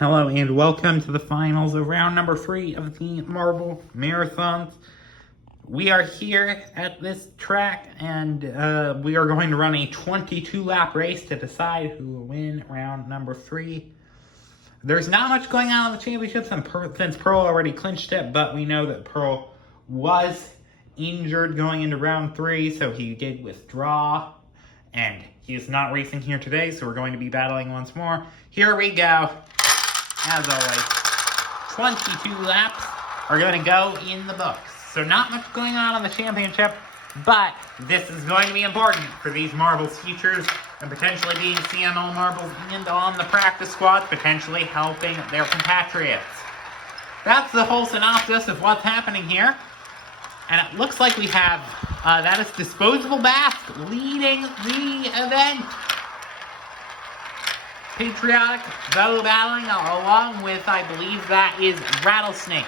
Hello and welcome to the finals of round number 3 of the Marble Marathons. We are here at this track and we are going to run a 22-lap race to decide who will win round number 3. There's not much going on in the championships since Pearl already clinched it, but we know that Pearl was injured going into round 3, so he did withdraw. And he is not racing here today, so we're going to be battling once more. Here we go. As always, 22 laps are going to go in the books. So not much going on the championship, but this is going to be important for these marbles futures and potentially being CMO marbles and on the practice squad, potentially helping their compatriots. That's the whole synopsis of what's happening here. And it looks like we have, that is Disposable Basque leading the event. Patriotic, though, battling along with, I believe that is Rattlesnake.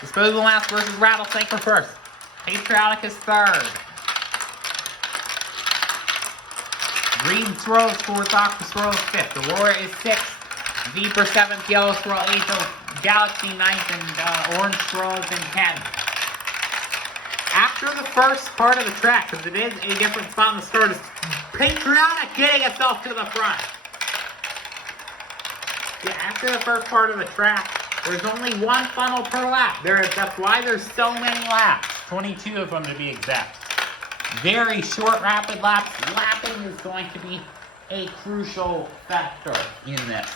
Disposable Mask versus Rattlesnake for first. Patriotic is third. Green Swirl is fourth, Aqua Swirl is fifth. Aurora is sixth. Zebra seventh, Yellow Swirl eighth, Galaxy ninth, and Orange Swirl is in 10th. After the first part of the track, because it is a different spot in the start, is Patriotic getting itself to the front. Yeah, after the first part of the track, there's only one funnel per lap. That's why there's so many laps. 22 of them to be exact. Very short, rapid laps. Lapping is going to be a crucial factor in this.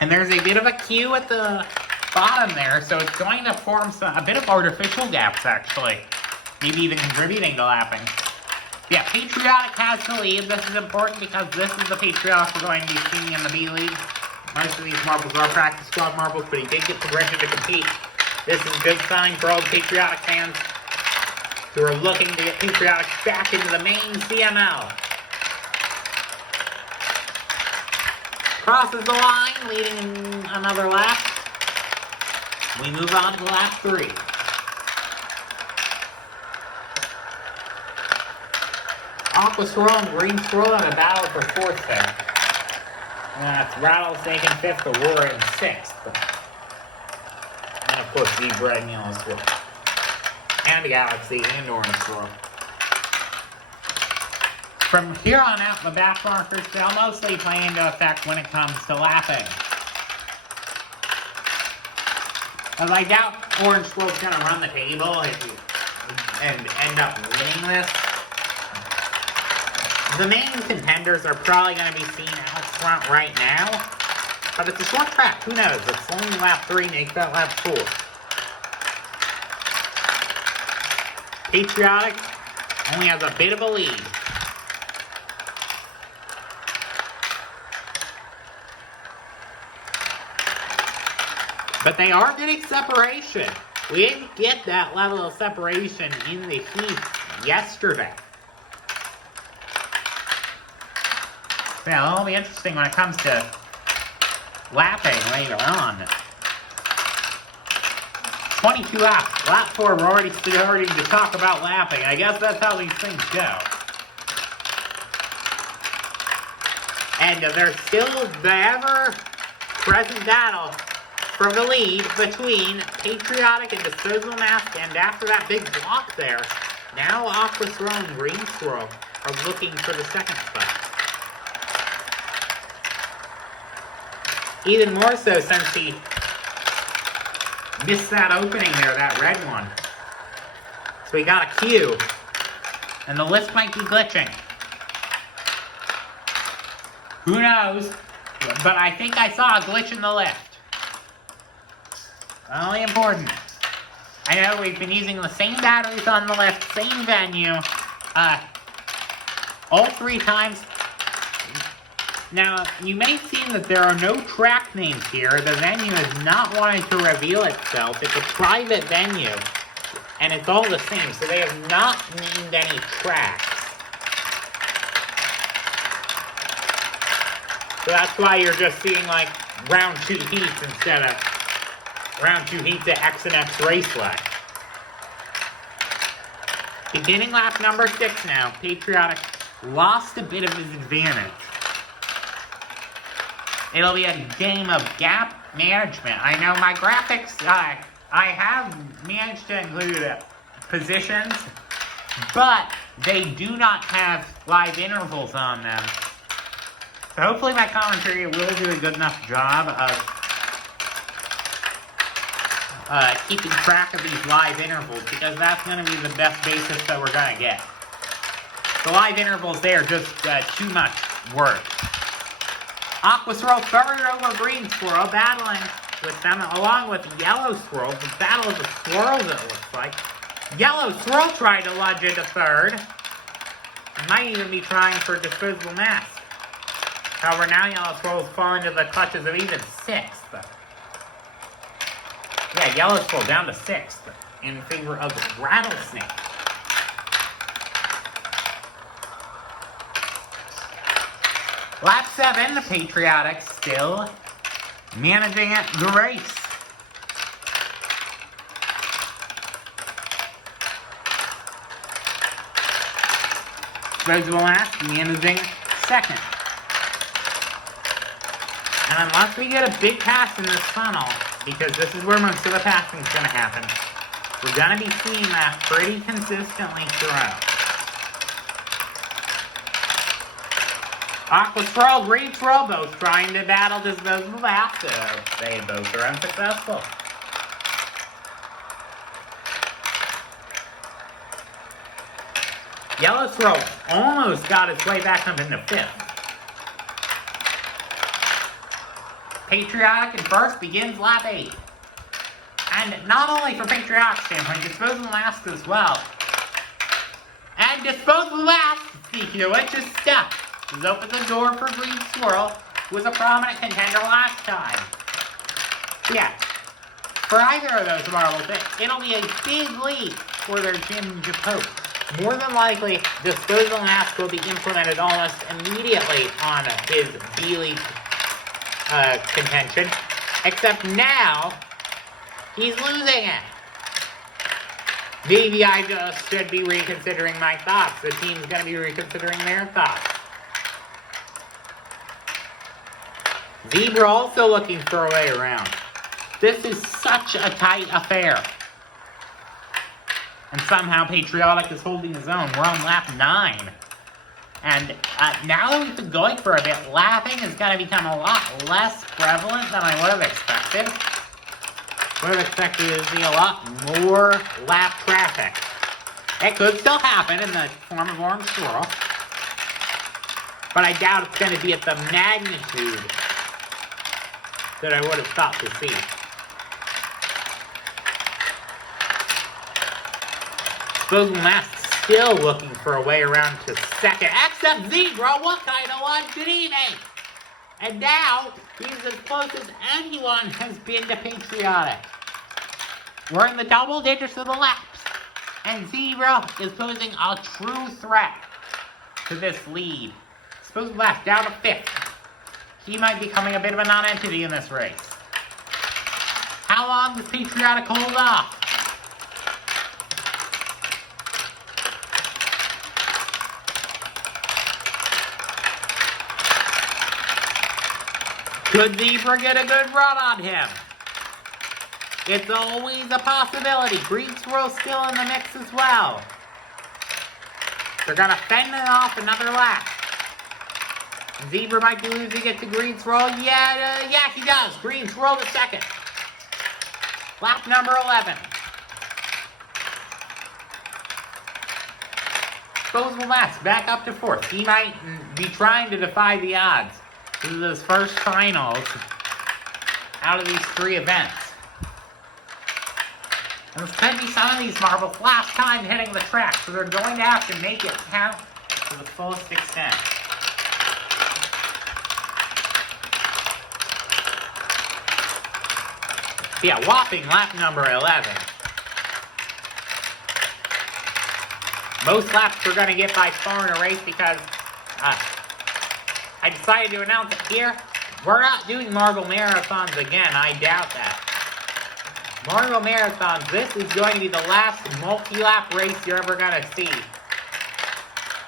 And there's a bit of a queue at the bottom there, so it's going to form a bit of artificial gaps, actually. Maybe even contributing to lapping. Yeah, Patriotic has the lead. This is important because this is the Patriotic we're going to be seeing in the B League. Most of these marbles are practice squad marbles, but he did get progression to compete. This is a good sign for all the Patriotic fans who are looking to get Patriotic back into the main CML. Crosses the line, leading another lap. We move on to lap 3. Aqua Swirl and Green Swirl in a battle for fourth there. And that's Rattlesnake in fifth, Aurora in sixth. And of course, Zebra and Yellow Swirl. And Galaxy and Orange Swirl. From here on out, the back markers shall mostly play into effect when it comes to lapping. As I doubt Orange Swirl's going to run the table and end up winning this. The main contenders are probably going to be seen out front right now. But it's a short track. Who knows? It's only lap 3, make that lap 4. Patriotic only has a bit of a lead. But they are getting separation. We didn't get that level of separation in the heat yesterday. Yeah, it'll be interesting when it comes to lapping later on. 22 laps. Lap 4, we're already starting to talk about lapping. I guess that's how these things go. And there's still the ever-present battle for the lead between Patriotic and Disposable Mask, and after that big block there, now Aqua Swirl and Green Swirl are looking for the second spot. Even more so since he missed that opening there, that red one. So we got a queue, and the list might be glitching. Who knows? But I think I saw a glitch in the lift. Only important. I know we've been using the same batteries on the lift, same venue, all 3 times. Now, you may have seen that there are no track names here. The venue is not wanting to reveal itself. It's a private venue, and it's all the same, so they have not named any tracks. So that's why you're just seeing, like, round 2 heats instead of round 2 heats at X and X Raceway. Beginning lap number 6 now. Patriotic lost a bit of his advantage. It'll be a game of gap management. I know my graphics, I have managed to include positions, but they do not have live intervals on them. So hopefully my commentary will do a good enough job of keeping track of these live intervals, because that's going to be the best basis that we're going to get. The live intervals, they are just too much work. Aqua Swirl third over Green Swirl, battling with them along with Yellow Swirl. The battle of the swirls, it looks like. Yellow Swirl tried to lunge into third. Might even be trying for Disposable Mask. However, now Yellow Swirl's falling into the clutches of even 6th. Yeah, Yellow Swirl down to 6th in favor of Rattlesnake. Lap 7, the Patriotic still managing the race. Disposable Mask managing second. And unless we get a big pass in this funnel, because this is where most of the passing is going to happen, we're going to be seeing that pretty consistently throughout. Aqua Swirl, Green Swirl, both trying to battle Disposable Mask, so they both are unsuccessful. Yellow Swirl almost got its way back up into 5th. Patriotic in first begins lap 8. And not only for Patriotic standpoint, Disposable Mask as well. And Disposable Mask, speaking of which, is stuck. Has opened the door for Green Swirl, who was a prominent contender last time. Yeah, for either of those marble picks, it'll be a big lead for their Jim Japote. More than likely, Disposable Mask will be implemented almost immediately on his B-League contention, except now he's losing it. Maybe I just should be reconsidering my thoughts. The team's going to be reconsidering their thoughts. Zebra also looking for a way around. This is such a tight affair. And somehow Patriotic is holding his own. We're on lap 9. And now that we've been going for a bit, lapping is going to become a lot less prevalent than I would have expected. Would have expected to see a lot more lap traffic. It could still happen in the form of Orange Swirl, but I doubt it's going to be at the magnitude that I would have thought to see. Disposable Mask still looking for a way around to second. Except Zebra, what kind of lunge did he make? And now, he's as close as anyone has been to Patriotic. We're in the double digits of the laps. And Zebra is posing a true threat to this lead. Disposable Mask down to 5th. He might be becoming a bit of a non-entity in this race. How long does Patriotic hold off? Could Zebra get a good run on him? It's always a possibility. Green Swirl still in the mix as well. They're going to fend it off another lap. Zebra might be losing it to Green Swirl. Yeah, he does. Green Swirl to second. Lap number 11. Disposable Mask back up to 4th. He might be trying to defy the odds. This is his first finals out of these 3 events. And this could be some of these marbles last time hitting the track, so they're going to have to make it count to the fullest extent. Yeah, whopping lap number 11. Most laps we're going to get by far in a race because I decided to announce it here. We're not doing marble marathons again. I doubt that. Marble Marathon, this is going to be the last multi-lap race you're ever going to see.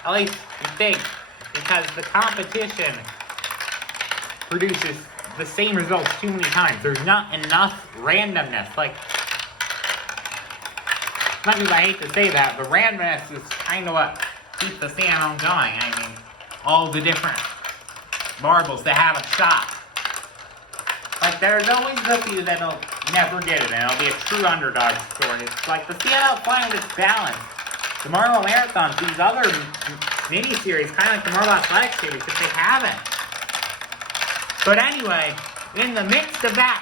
At least you think, because the competition produces the same results too many times. There's not enough randomness. Like, as much as I hate to say that, but randomness is kind of what keeps the salmon going. I mean, all the different marbles that have a shot. Like, there's always the few that'll never get it, and it'll be a true underdog story. It's like the CNL find its balance. The Marble Marathons, these other mini-series, kind of like the Marble Athletic series, if they haven't. But anyway, in the midst of that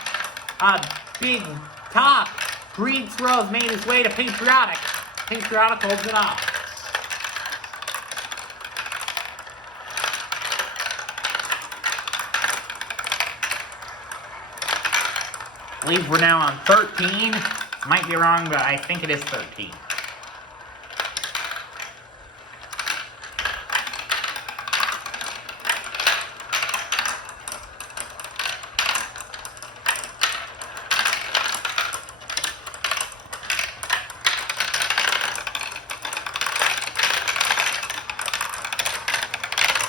big talk, Green Swirl's made his way to Patriotic. Patriotic holds it off. I believe we're now on 13. Might be wrong, but I think it is 13.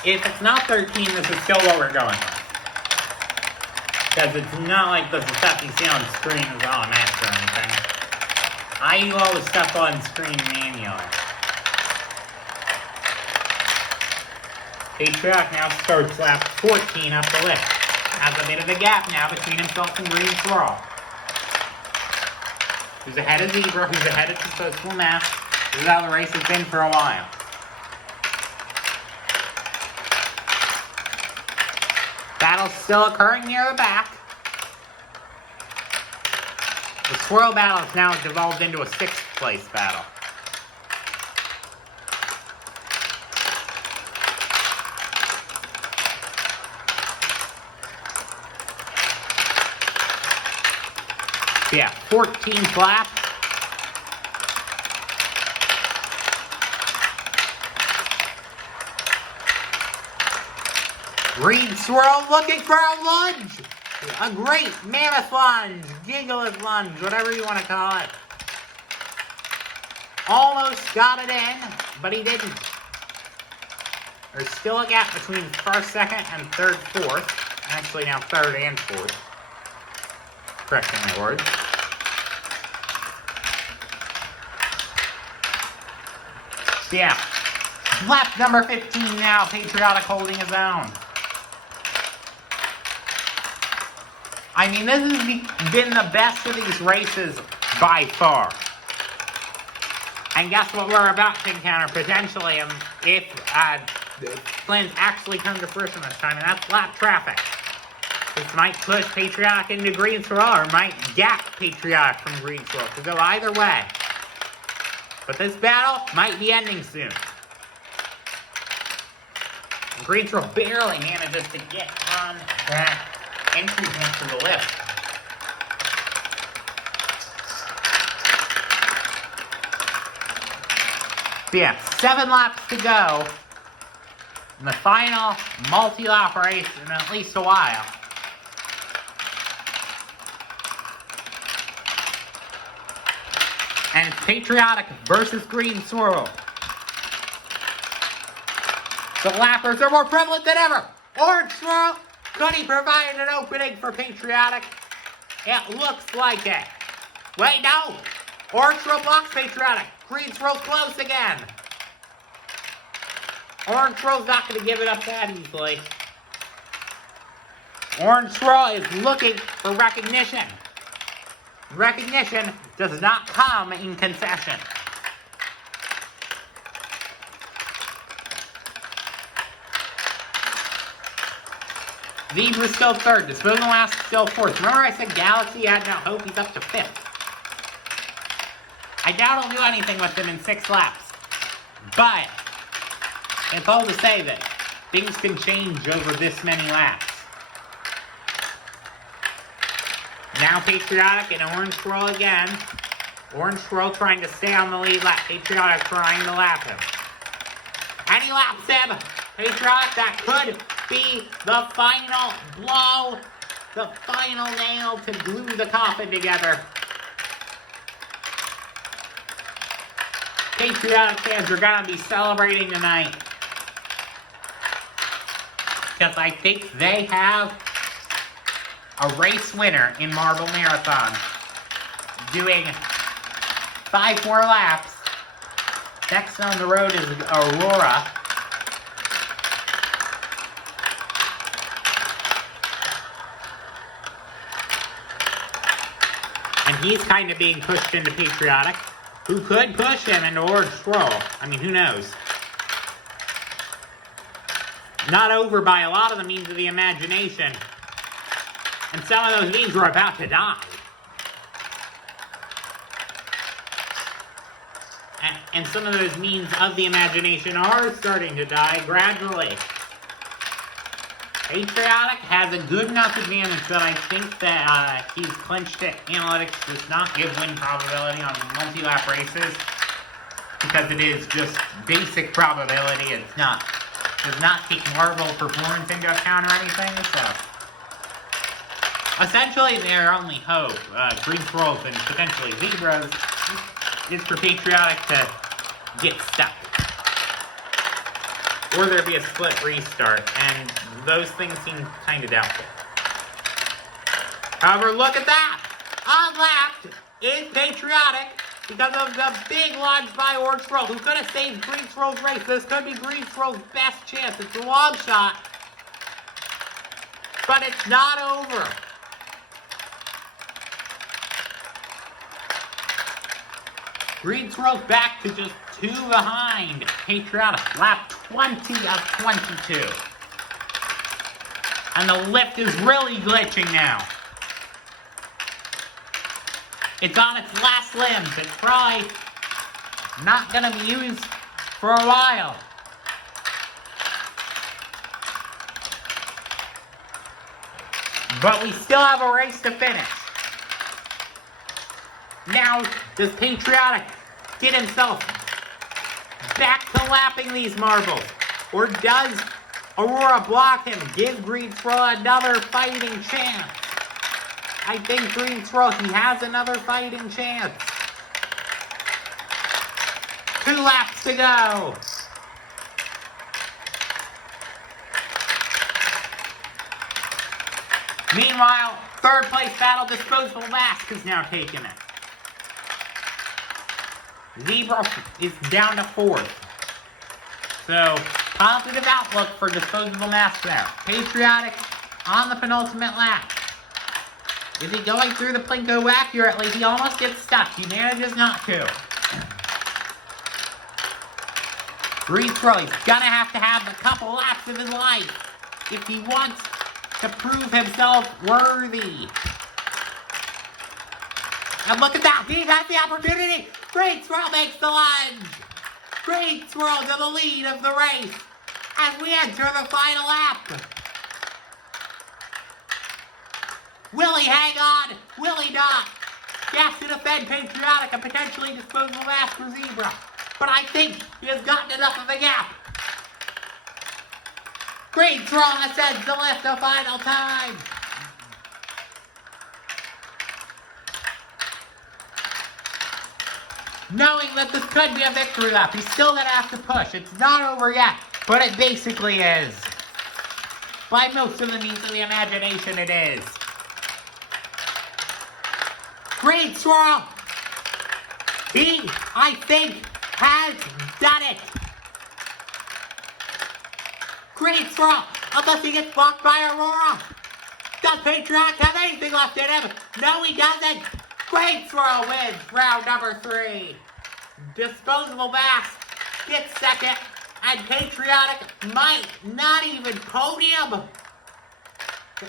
If it's not 13, this is still what we're going with. Because it's not like the stuff you see on screen is automatic or anything. I do all the stuff on screen manually. Patriotic now starts lap 14 up the list. Has a bit of a gap now between himself and Green Swirl. Who's ahead of Zebra, who's ahead of Successful Mass. This is how the race has been for a while. Battle's still occurring near the back. The swirl battle has now devolved into a 6th place battle. So yeah, 14th lap. Green Swirl looking for a lunge. A great mammoth lunge, giggleth lunge, whatever you want to call it. Almost got it in, but he didn't. There's still a gap between first, second, and third, fourth. Actually now third and fourth. Correcting my words. So yeah, lap number 15 now, Patriotic holding his own. I mean, this has been the best of these races by far. And guess what we're about to encounter potentially if plans actually come to fruition this time, and that's lap traffic. This might push Patriotic into Green Swirl or might gap Patriotic from Green Swirl. Could go either way. But this battle might be ending soon. Green Swirl barely manages to get on that entry into the lift. So yeah, 7 laps to go in the final multi-lap race in at least a while. And it's Patriotic versus Green Swirl. The lappers are more prevalent than ever. Orange Swirl, could he provide an opening for Patriotic? It looks like it. Wait, no. Orange Swirl blocks Patriotic. Green Swirl's close again. Orange Swirl's not going to give it up that easily. Orange Swirl is looking for recognition. Recognition does not come in concession. Zebra's still third. Disposal Mask still fourth. Remember I said Galaxy had no hope? He's up to 5th. I doubt he'll do anything with him in 6 laps. But it's all to say that things can change over this many laps. Now Patriotic and Orange Swirl again. Orange Swirl trying to stay on the lead lap. Patriotic trying to lap him. And he laps him. Patriotic, that could be the final blow. The final nail to glue the coffin together. Patriotic fans are gonna be celebrating tonight. Because I think they have a race winner in Marble Marathon. Doing 5 more laps. Next on the road is Aurora. And he's kind of being pushed into Patriotic, who could push him into Orange Swirl. I mean, who knows? Not over by a lot of the means of the imagination. And some of those means were about to die. And some of those means of the imagination are starting to die gradually. Patriotic has a good enough advantage that I think that he's clinched it. Analytics does not give win probability on multi-lap races because it is just basic probability. It's not, does not take marble performance into account or anything. So essentially, their only hope, green swirls and potentially zebras, is for Patriotic to get stuck. Or there be a split restart, and those things seem kind of doubtful. However, look at that! Unlapped is Patriotic because of the big lunge by Orange Swirl, who could have saved Green Swirl's race. This could be Green Swirl's best chance. It's a long shot, but it's not over. Green Swirl's back to just 2 behind Patriotic. Lap 20 of 22. And the lift is really glitching now. It's on its last limbs. It's probably not going to be used for a while. But we still have a race to finish. Now, does Patriotic get himself back to lapping these marbles? Or does Aurora block him, give Green Swirl another fighting chance? I think Green Swirl, he has another fighting chance. 2 laps to go. Meanwhile, third place battle, Disposable Mask is now taking it. Zebra is down to 4th. So, positive outlook for Disposable Mask there. Patriotic on the penultimate lap. Is he going through the Plinko accurately? He almost gets stuck. He manages not to. Green Swirl, he's gonna have to have a couple laps of his life if he wants to prove himself worthy. And look at that, he has the opportunity. Green Swirl makes the lunge. Green Swirl to the lead of the race as we enter the final lap. Will he hang on? Will he not? He has to defend Patriotic and potentially Disposable Mask for Zebra. But I think he has gotten enough of the gap. Green Swirl ascends the lift a final time. Knowing that this could be a victory lap, he's still going to have to push. It's not over yet, but it basically is. By most of the means of the imagination, it is. Green Swirl, he, I think, has done it. Green Swirl, unless he gets blocked by Aurora. Does Patriotic have anything left in him? No, he doesn't. Green Swirl wins round number 3. Disposable Mask gets second, and Patriotic might not even podium.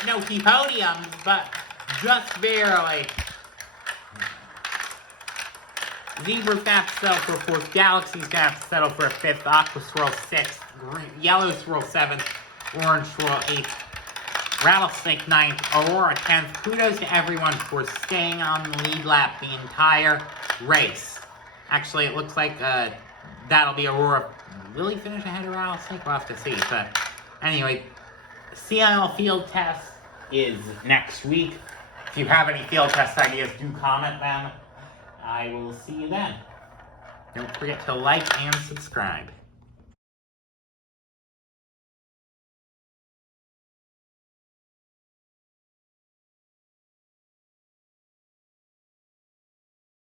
No, he podiums, but just barely. Zebra's gonna have to settle for 4th. Galaxy's gonna have to settle for a 5th. Aqua Swirl 6th. Yellow Swirl 7th. Orange Swirl 8th. Rattlesnake 9th. Aurora 10th. Kudos to everyone for staying on the lead lap the entire race. Actually, it looks like that'll be Aurora. Will he finish ahead of Rattlesnake? We'll have to see. But anyway, CIL field test is next week. If you have any field test ideas, do comment them. I will see you then. Don't forget to like and subscribe.